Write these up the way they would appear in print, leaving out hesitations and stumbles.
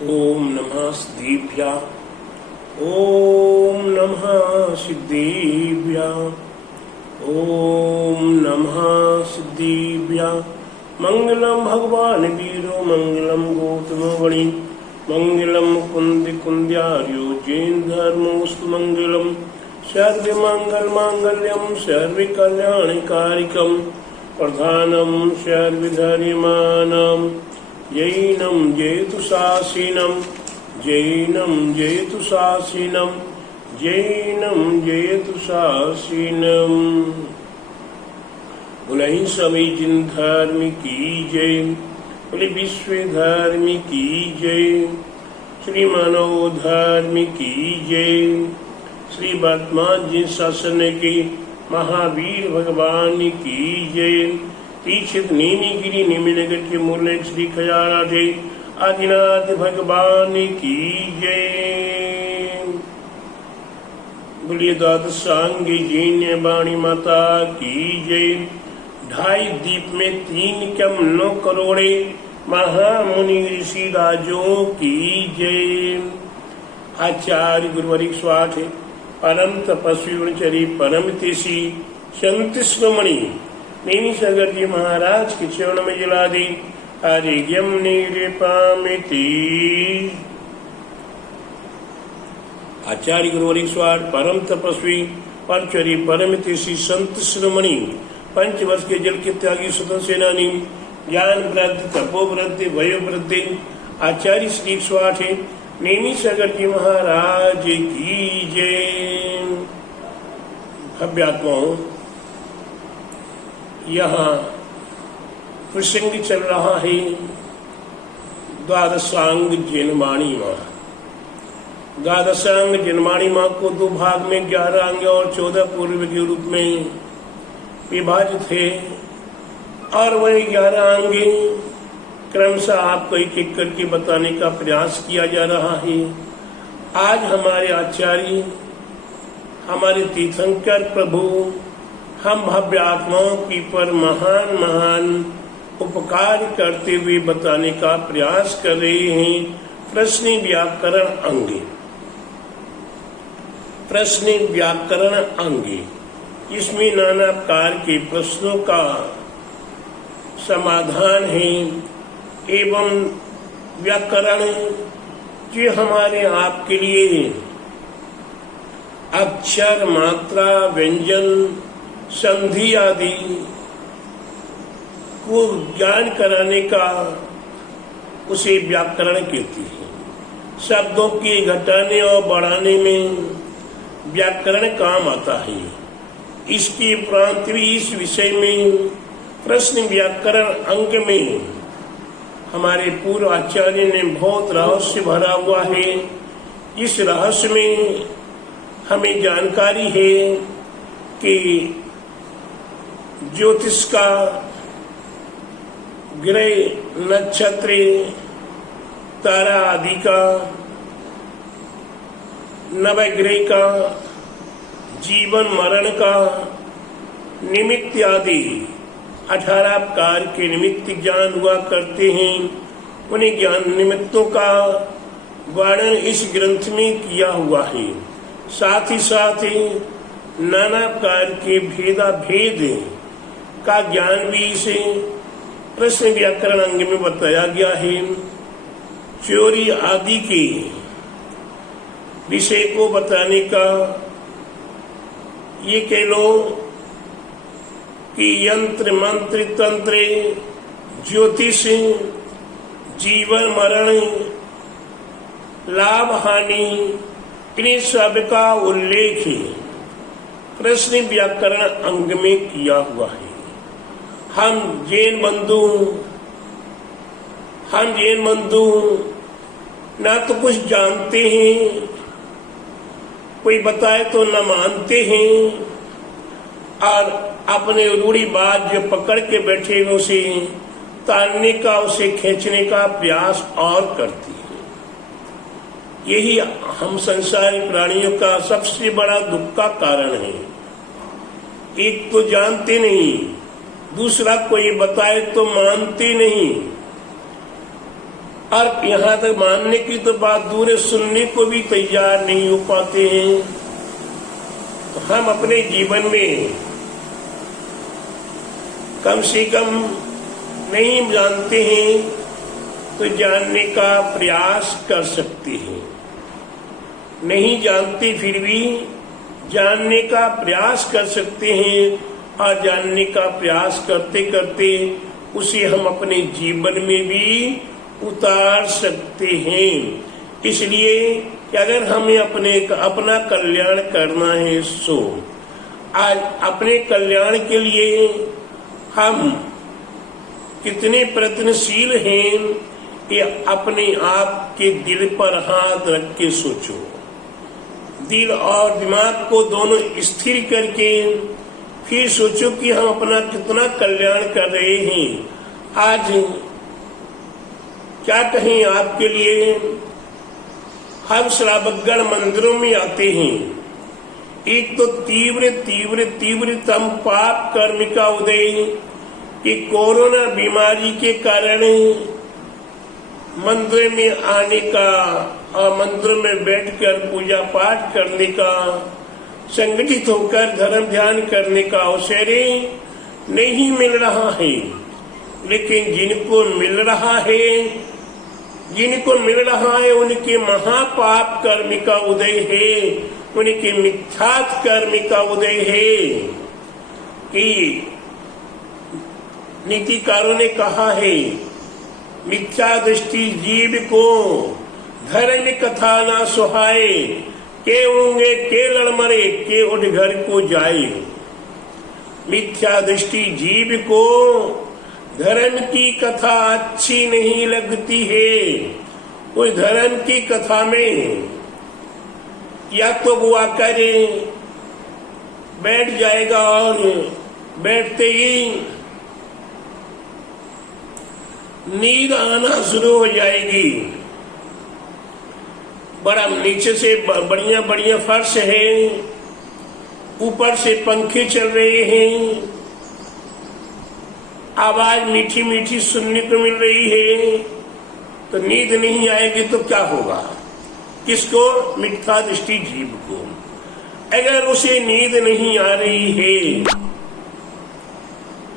ओम नमः सिद्धिभ्या। ओम नमः सिद्धिभ्या। ओम नमः सिद्धिभ्या। मंगलम भगवान वीरो मंगलम गौतमवणि मंगलम कुंद कुंद्यार्यो जैन धर्मोस्तु मंगलम सर्व मंगल मांगल्यम सर्व कल्याणकारिकम प्रधानम सर्वधर्माणां जैनम जयतु शासिनम जैनम जयतु शासिनम जैनम जयतु शासिनम। बोले सभी जिन धर्म की जय, बोले विश्व धर्म की जय, श्री मानव धर्म की जय, श्री वर्तमान जी शासन के महावीर भगवान की जय। तीक्षित नीमीगिरी निमिनगर के मूल श्री खजाराधे आदिनाथ भगवान की जय। बोलिए द्वादशांगी जीन्य वाणी माता की जय। ढाई दीप में 3 कम 9 करोड़े महामुनि ऋषि राजों की जय। आचार्य गुरुवरिक स्वाठ परम तपस्वी गुणचरी परम तेसी संत शिरोमणि नैनी सागर जी महाराज के चरण में जला दी आर्यम निपामिति। आचार्य गुरुवरिक स्वाठ परम तपस्वी परचरी परम तेसी संत शिरोमणि 5 वर्ष के जल के त्यागी स्वतंत्र सेनानी ज्ञान वृद्धि तपो वृद्धि वयो वृद्धि आचार्य श्री स्वाठ नैनी सागर जी महाराज की जय। भव्यात्माओं, यहाँ प्रसंग चल रहा है द्वादशांग जन्माणी माँ। द्वादशांग जन्माणी माँ को 2 भाग में 11 अंग और 14 पूर्व के रूप में विभाजित है और वह 11 अंग क्रमशः आपको एक एक करके बताने का प्रयास किया जा रहा है। आज हमारे आचार्य, हमारे तीर्थंकर प्रभु हम भव्य आत्माओं की पर महान महान उपकार करते हुए बताने का प्रयास कर रहे हैं। प्रश्न व्याकरण अंग, प्रश्न व्याकरण अंग, इसमें नाना प्रकार के प्रश्नों का समाधान है एवं व्याकरण जो हमारे आपके लिए अक्षर मात्रा व्यंजन संधि आदि को ज्ञान कराने का उसे व्याकरण कहते हैं। शब्दों के घटाने और बढ़ाने में व्याकरण काम आता है। इसके उपरांत भी इस विषय में प्रश्न व्याकरण अंग में हमारे पूर्व आचार्य ने बहुत रहस्य भरा हुआ है। इस रहस्य में हमें जानकारी है कि ज्योतिष का, ग्रह नक्षत्र तारा आदि का, नवग्रह का, जीवन मरण का निमित्त आदि 18 प्रकार के निमित्त ज्ञान हुआ करते हैं। उन्हें ज्ञान निमित्तों का वर्णन इस ग्रंथ में किया हुआ है। साथ ही साथ नाना प्रकार के भेदा भेद का ज्ञान भी इसे प्रश्न व्याकरण अंग में बताया गया है। चोरी आदि के विषय को बताने का ये कह लो कि यंत्र मंत्र तंत्र ज्योतिष जीवन मरण लाभ हानि इन सब का उल्लेख प्रश्न व्याकरण अंग में किया हुआ है। हम जैन बंधु ना तो कुछ जानते हैं, कोई बताए तो न मानते हैं और अपने रूढ़िवाद जो पकड़ के बैठे उसे तानने का, उसे खींचने का प्रयास और करती है। यही हम संसारी प्राणियों का सबसे बड़ा दुख का कारण है। एक तो जानते नहीं, दूसरा कोई बताए तो मानते नहीं। और यहाँ तक मानने की तो बात दूर है, सुनने को भी तैयार नहीं हो पाते हैं। तो हम अपने जीवन में कम से कम नहीं जानते हैं तो जानने का प्रयास कर सकते हैं, नहीं जानते फिर भी जानने का प्रयास कर सकते हैं, और जानने का प्रयास करते करते उसे हम अपने जीवन में भी उतार सकते हैं। इसलिए कि अगर हमें अपना कल्याण करना है सो आज अपने कल्याण के लिए हम कितने प्रयत्नशील हैं, ये अपने आप के दिल पर हाथ रख के सोचो। दिल और दिमाग को दोनों स्थिर करके फिर सोचो कि हम अपना कितना कल्याण कर रहे हैं। आज क्या कहें आपके लिए, हम श्रावकगण मंदिरों में आते हैं, एक तो तीव्र तीव्र तीव्रतम पाप कर्म का उदय कि कोरोना बीमारी के कारण मंदिर में आने का और मंदिर में बैठकर पूजा पाठ करने का, संगठित होकर धर्म ध्यान करने का अवसर नहीं मिल रहा है। लेकिन जिनको मिल रहा है उनके महापाप कर्म का उदय है, उनके मिथ्यात कर्म का उदय है। कि नीतिकारों ने कहा है, मिथ्या दृष्टि जीव को धर्म कथा ना सुहाए, के होंगे के लड़ मरे के उठ घर को जाए। मिथ्या दृष्टि जीव को धर्म की कथा अच्छी नहीं लगती है। उस धर्म की कथा में या तो वो आकर बैठ जाएगा और बैठते ही नींद आना शुरू हो जाएगी। बड़ा नीचे से बढ़िया बढ़िया फर्श है, ऊपर से पंखे चल रहे हैं, आवाज मीठी मीठी सुनने को मिल रही है, तो नींद नहीं आएगी तो क्या होगा? किसको? मिथ्या दृष्टि जीव को। अगर उसे नींद नहीं आ रही है,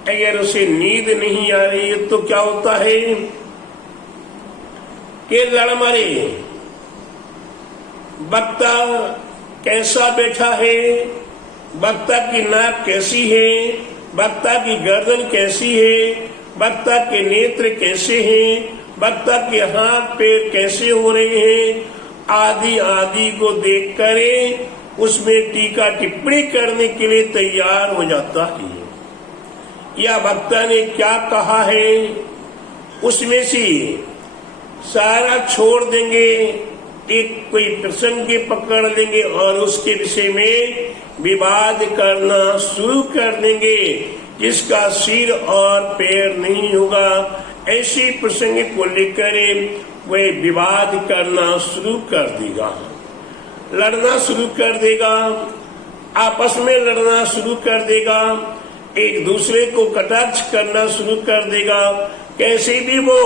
अगर उसे नींद नहीं आ रही है तो क्या होता है कि लड़ मरे। वक्ता कैसा बैठा है, वक्ता की नाक कैसी है, वक्ता की गर्दन कैसी है, वक्ता के नेत्र कैसे हैं, वक्ता के हाथ पैर कैसे हो रहे हैं, आदि आदि को देखकर उसमें टीका टिप्पणी करने के लिए तैयार हो जाता है। या वक्ता ने क्या कहा है उसमें से सारा छोड़ देंगे, एक कोई प्रसंग पकड़ लेंगे और उसके विषय में विवाद करना शुरू कर देंगे, जिसका सिर और पैर नहीं होगा। ऐसे प्रसंग को लेकर वह विवाद करना शुरू कर देगा, लड़ना शुरू कर देगा, आपस में लड़ना शुरू कर देगा, एक दूसरे को कटाक्ष करना शुरू कर देगा। कैसे भी वो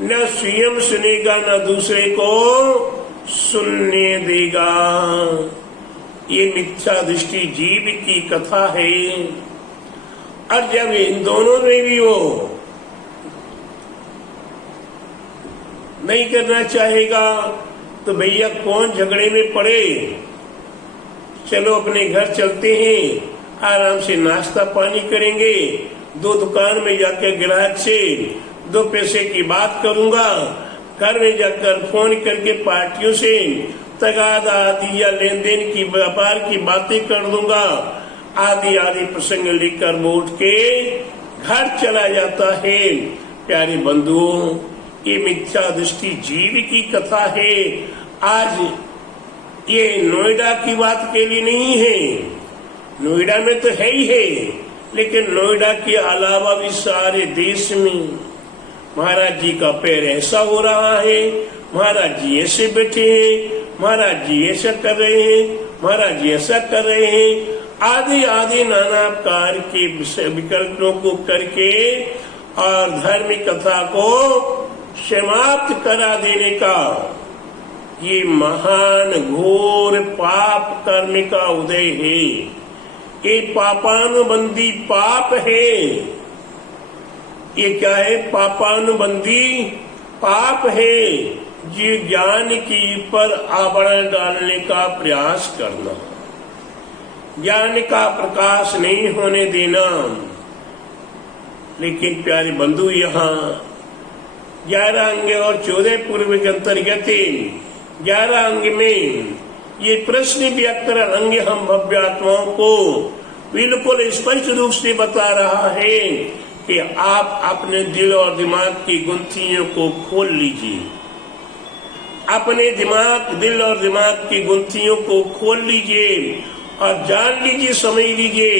न स्वयं सुनेगा न दूसरे को सुनने देगा। ये मिथ्या दृष्टि जीव की कथा है। और जब इन दोनों में भी वो नहीं करना चाहेगा तो भैया कौन झगड़े में पड़े, चलो अपने घर चलते हैं, आराम से नाश्ता पानी करेंगे, दो दुकान में जाकर ग्राहक से 2 पैसे की बात करूंगा, घर में जाकर फोन करके पार्टियों से तगादा आदि या लेन देन की व्यापार की बातें कर दूंगा, आदि आदि प्रसंग लेकर वो उठ के घर चला जाता है। प्यारे बंधुओं, ये मिथ्या दृष्टि जीव की कथा है। आज ये नोएडा की बात के लिए नहीं है, नोएडा में तो है ही है, लेकिन नोएडा के अलावा भी सारे देश में महाराज जी का पैर ऐसा हो रहा है, महाराज जी ऐसे बैठे हैं, महाराज जी ऐसा कर रहे हैं, महाराज जी ऐसा कर रहे हैं, आदि आदि नाना प्रकार के विकल्पों को करके और धार्मिक कथा को समाप्त करा देने का ये महान घोर पाप कर्म का उदय है। ये पापानुबंधी पाप है। ये क्या है? पापानुबंधी पाप है। ये ज्ञान की पर आवरण डालने का प्रयास करना, ज्ञान का प्रकाश नहीं होने देना। लेकिन प्यारे बंधु, यहाँ 11 अंग और 14 पूर्व के अंतर्गत 11 अंग में ये प्रश्न व्याकरण अंग हम भव्यात्माओं को बिल्कुल स्पष्ट रूप से बता रहा है कि आप अपने दिल और दिमाग की गुंथियों को खोल लीजिए। अपने दिल और दिमाग की गुंथियों को खोल लीजिए और जान लीजिए, समझ लीजिए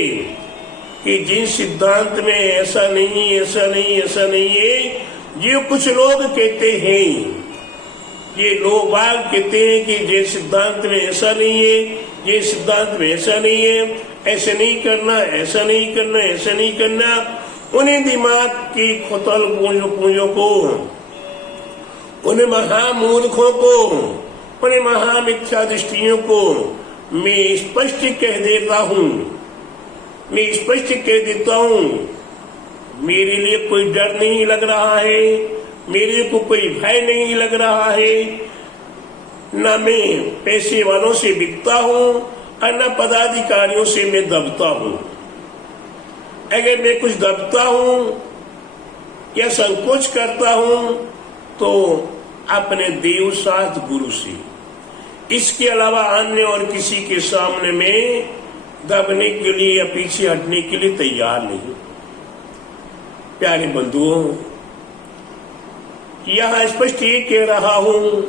कि जिन सिद्धांत में ऐसा नहीं, ऐसा नहीं, ऐसा नहीं है, जो कुछ लोग कहते हैं, ये लोग बाग कहते हैं कि ये सिद्धांत में ऐसा नहीं है, ये सिद्धांत में ऐसा नहीं है, ऐसे नहीं करना, ऐसा नहीं करना, ऐसा नहीं करना। उन्हें दिमाग की खोतल पूंजों को, उन्हें महामूर्खों को, उन्हें महामिथ्या दृष्टियों को मैं स्पष्ट कह देता हूँ, मैं स्पष्ट कह देता हूँ, मेरे लिए कोई डर नहीं लग रहा है, मेरे को कोई भय नहीं लग रहा है। न मैं पैसे वालों से बिकता हूँ और न पदाधिकारियों से मैं दबता हूँ। अगर मैं कुछ दबता हूँ या संकोच करता हूँ तो अपने देव साथ गुरु से, इसके अलावा अन्य और किसी के सामने में दबने के लिए या पीछे हटने के लिए तैयार नहीं। प्यारे बंधुओं, यह स्पष्ट ये कह रहा हूं,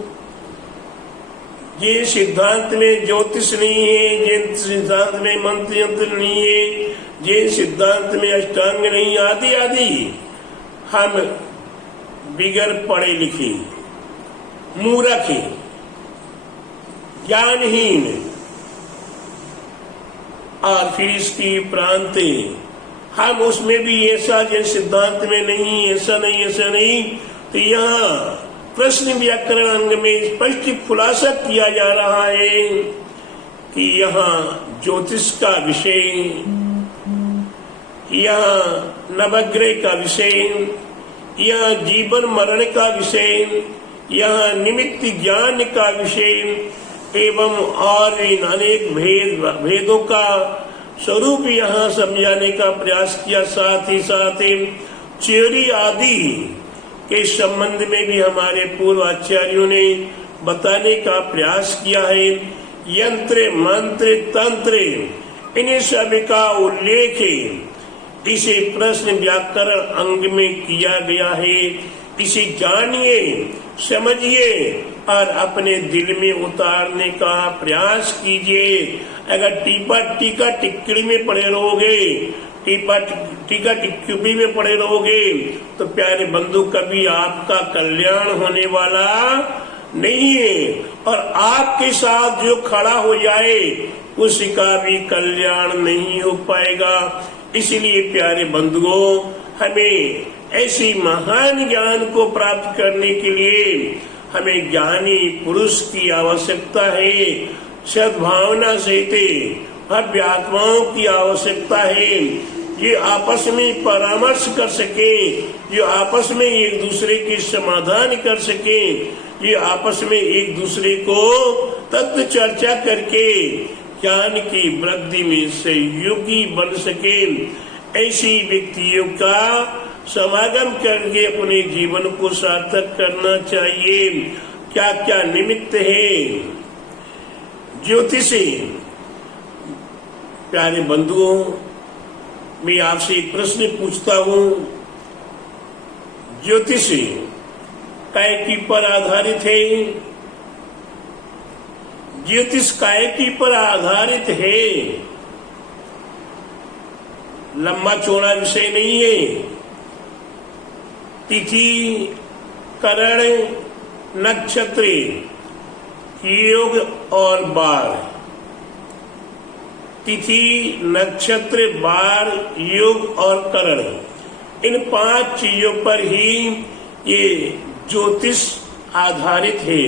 ये सिद्धांत में ज्योतिष नहीं है, ये सिद्धांत में मंत्र यंत्र नहीं है, ये सिद्धांत में अष्टांग नहीं, आदि आदि। हम बिगर पढ़े लिखे, मूर्ख, ज्ञानहीन और फिर इसकी प्रांत हम उसमें भी ऐसा जिस सिद्धांत में नहीं, ऐसा नहीं, ऐसा नहीं। तो यहाँ प्रश्न व्याकरण अंग में स्पष्ट खुलासा किया जा रहा है कि यहाँ ज्योतिष का विषय, यहाँ नवग्रह का विषय, यहाँ जीवन मरण का विषय, यहाँ निमित्त ज्ञान का विषय एवं और इन अनेक भेदों का स्वरूप यहाँ समझाने का प्रयास किया। साथ ही साथ चेरी आदि के संबंध में भी हमारे पूर्व आचार्यों ने बताने का प्रयास किया है। यंत्र, मंत्र, तंत्र, इन सब का उल्लेख इसे प्रश्न व्याकरण अंग में किया गया है। इसे जानिए, समझिए और अपने दिल में उतारने का प्रयास कीजिए। अगर टीका टिक्कड़ी में पड़े रहोगे, टीका टिक्कड़ी में पड़े रहोगे तो प्यारे बंधु कभी आपका कल्याण होने वाला नहीं है, और आपके साथ जो खड़ा हो जाए उसका भी कल्याण नहीं हो पाएगा। इसलिए प्यारे बंधुओं, हमें ऐसी महान ज्ञान को प्राप्त करने के लिए हमें ज्ञानी पुरुष की आवश्यकता है। सद्भावना सहित भव्य आत्माओं की आवश्यकता है। ये आपस में परामर्श कर सके, ये आपस में एक दूसरे के समाधान कर सके, ये आपस में एक दूसरे को तत्व चर्चा करके ज्ञान की वृद्धि में सहयोगी बन सके। ऐसी व्यक्तियों का समागम करके अपने जीवन को सार्थक करना चाहिए। क्या क्या निमित्त है ज्योतिष? प्यारे बंधुओं, मैं आपसे एक प्रश्न पूछता हूँ, ज्योतिष काय की पर आधारित है? ज्योतिष काय की पर आधारित है? लंबा चौड़ा विषय नहीं है। तिथि, करण, नक्षत्र, योग और बार। तिथि, नक्षत्र, बार, योग और करण, इन 5 चीजों पर ही ये ज्योतिष आधारित है।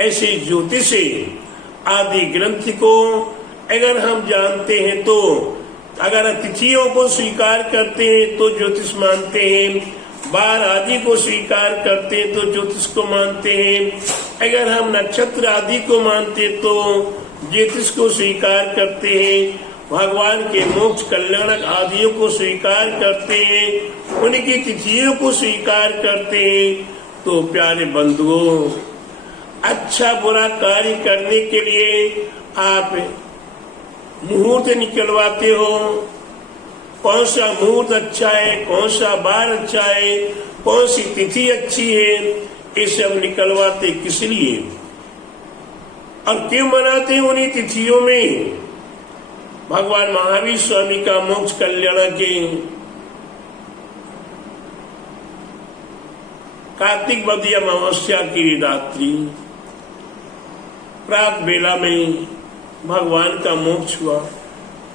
ऐसे ज्योतिष आदि ग्रंथ को अगर हम जानते हैं तो, अगर तिथियों को स्वीकार करते हैं तो ज्योतिष मानते हैं, बार आदि को स्वीकार करते हैं तो ज्योतिष को मानते हैं, अगर हम नक्षत्र आदि को मानते तो ज्योतिष को स्वीकार करते हैं, भगवान के मोक्ष कल्याणक आदियों को स्वीकार करते हैं, उनकी तिथियों को स्वीकार करते हैं। तो प्यारे बंधुओं, अच्छा बुरा कार्य करने के लिए आप मुहूर्त निकलवाते हो, कौन सा मुहूर्त अच्छा है, कौन सा बार अच्छा है, कौन सी तिथि अच्छी है, ये सब निकलवाते किस लिए और क्यों मनाते हैं? उन्हीं तिथियों में भगवान महावीर स्वामी का मोक्ष कल्याण के कार्तिक बदी अमावस्या की रात्रि प्रात बेला में भगवान का मोक्ष हुआ।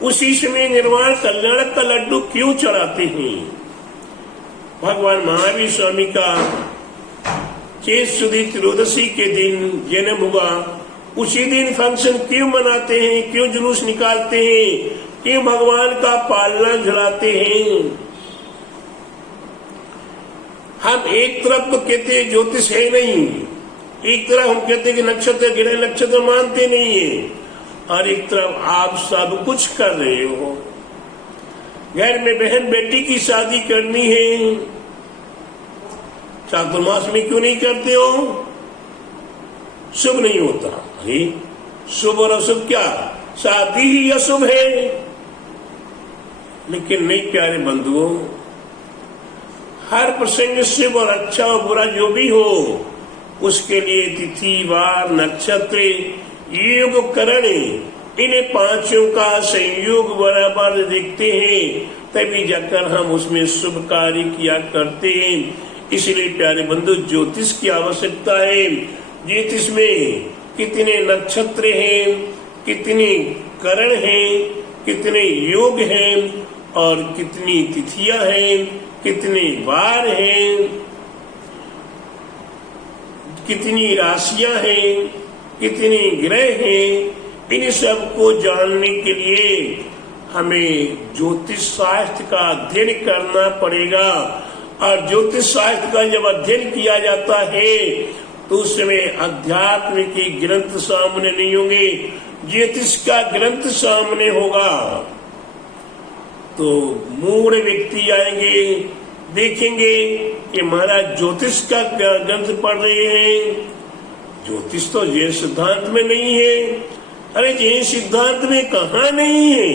उसी समय निर्वाण कल्याण का लड्डू क्यों चढ़ाते हैं? भगवान महावीर स्वामी का चैत शुदी त्रयोदशी के दिन जन्म हुआ, उसी दिन फंक्शन क्यों मनाते हैं, क्यों जुलूस निकालते हैं, क्यों भगवान का पालना झुलाते हैं? हम एक तरफ तो कहते हैं ज्योतिष है नहीं, एक तरफ हम कहते हैं कि नक्षत्र ग्रह नक्षत्र मानते नहीं है, और एक तरफ आप सब कुछ कर रहे हो। घर में बहन बेटी की शादी करनी है, चातुर्मास में क्यों नहीं करते हो? शुभ नहीं होता। अरे शुभ और अशुभ क्या, शादी ही अशुभ है? लेकिन नहीं प्यारे बंधुओं, हर प्रसंग शुभ और अच्छा और बुरा जो भी हो, उसके लिए तिथि वार नक्षत्र योग करण इन्हें पांचों का संयोग बराबर देखते हैं, तभी जाकर हम उसमें शुभ कार्य किया करते हैं। इसलिए प्यारे बंधु, ज्योतिष की आवश्यकता है। ज्योतिष में कितने नक्षत्र हैं, कितने करण हैं, कितने योग हैं और कितनी तिथियां हैं, कितने वार हैं, कितनी राशियां हैं, कितने ग्रह हैं, इन सब को जानने के लिए हमें ज्योतिष शास्त्र का अध्ययन करना पड़ेगा। और ज्योतिष शास्त्र का जब अध्ययन किया जाता है तो उस समय अध्यात्म के ग्रंथ सामने नहीं होंगे, ज्योतिष का ग्रंथ सामने होगा। तो मूढ़ व्यक्ति आएंगे, देखेंगे कि महाराज ज्योतिष का ग्रंथ पढ़ रहे हैं, ज्योतिष तो जैन सिद्धांत में नहीं है। अरे जैन सिद्धांत में कहा नहीं है?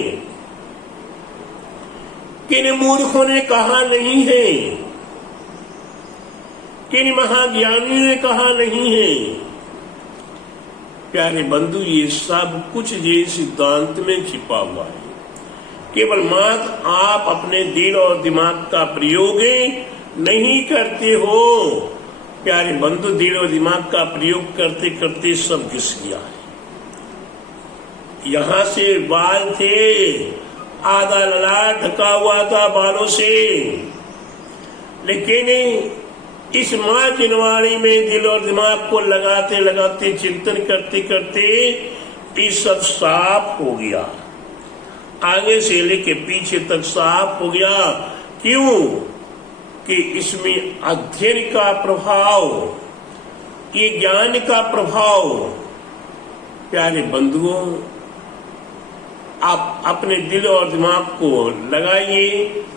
किन मूर्खों ने कहा नहीं है? किन महाज्ञानियों ने कहा नहीं है? प्यारे बंधु, ये सब कुछ जैन सिद्धांत में छिपा हुआ है। केवल मात्र आप अपने दिल और दिमाग का प्रयोग नहीं करते हो। प्यारे बंधु, दिल और दिमाग का प्रयोग करते करते सब घिस गया है। यहाँ से बाल थे, आधा ललाट ढका हुआ था बालों से, लेकिन इस माँ जिनवाणी में दिल और दिमाग को लगाते लगाते चिंतन करते करते ये सब साफ हो गया, आगे से लेके पीछे तक साफ हो गया। क्यों? कि इसमें अध्ययन का प्रभाव, ये ज्ञान का प्रभाव। प्यारे बंधुओं, आप अपने दिल और दिमाग को लगाइए,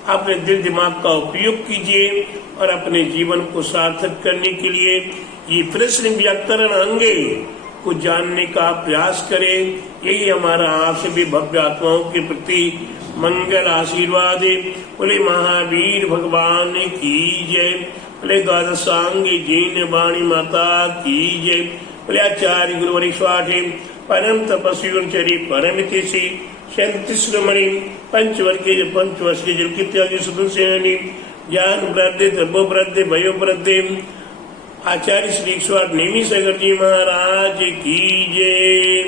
अपने दिल दिमाग का उपयोग कीजिए और अपने जीवन को सार्थक करने के लिए ये प्रश्न व्याकरण अंगे को जानने का प्रयास करें। यही हमारा आप सभी भव्य आत्माओं के प्रति मंगल आशीर्वाद है। बोले महावीर भगवान की जय, बोले द्वादशांगी जैन वाणी माता की जय, बोले आचार्य गुरु वरिष्ठ परम तपस्वी परमिति शंतिश्रमणि पंचवर्गीय पंचवर्षीय जलकित्यादि सदस्यानि ज्ञान वृद्धि तपो वृद्धि भयो वृद्धि आचार्य श्री ईश्वर नेमी सागर जी महाराज की जय।